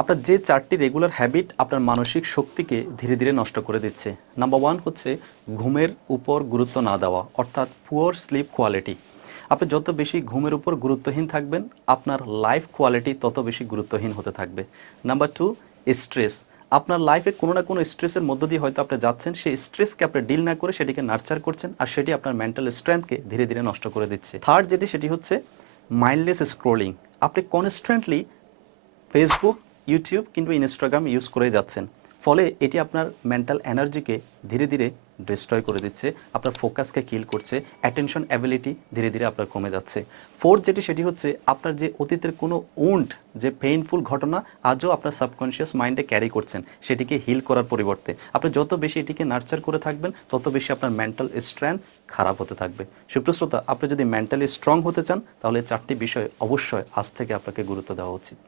আপনার যে 4টি রেগুলার হ্যাবিট আপনার মানসিক শক্তিকে ধীরে ধীরে নষ্ট করে দিচ্ছে। নাম্বার 1 হচ্ছে ঘুমের উপর গুরুত্ব না দেওয়া, অর্থাৎ পুয়ার স্লিপ কোয়ালিটি। আপনি যত বেশি ঘুমের উপর গুরুত্বহীন থাকবেন, আপনার লাইফ কোয়ালিটি তত বেশি গুরুত্বহীন হতে থাকবে। Number 2, stress. আপনার লাইফে কোনো না কোনো স্ট্রেসের মধ্য দিয়ে হয়তো আপনি যাচ্ছেন, সেই স্ট্রেসকে আপনি ডিল না করে সেটিকে নার্চার করছেন, আর সেটি আপনার মেন্টাল স্ট্রেংথকে ধীরে ধীরে নষ্ট করে দিচ্ছে। থার্ড সেটি হচ্ছে মাইন্ডলেস স্ক্রোলিং। আপনি কনস্ট্যান্টলি ফেসবুক, ইউটিউব কিংবা ইনস্টাগ্রাম ইউজ করে যাচ্ছেন, ফলে এটি আপনার মেন্টাল এনার্জিকে ধীরে ধীরে ডিস্ট্রয় করে দিচ্ছে, আপনার ফোকাসকে কিল করছে, অ্যাটেনশন অ্যাবিলিটি ধীরে ধীরে আপনার কমে যাচ্ছে। ফোর্থ সেটি হচ্ছে আপনার যে অতীতের কোনো উন্ড, যে পেইনফুল ঘটনা আজও আপনার সাবকনশিয়াস মাইন্ডে ক্যারি করছেন, সেটিকে হিল করার পরিবর্তে আপনি যত বেশি এটিকে নার্চার করে থাকবেন, তত বেশি আপনার মেন্টাল স্ট্রেংথ খারাপ হতে থাকবে। সুপ্রশ্রোতা, আপনি যদি মেন্টালি স্ট্রং হতে চান, তাহলে 4টি বিষয় অবশ্যই আজ থেকে আপনাকে গুরুত্ব দেওয়া উচিত।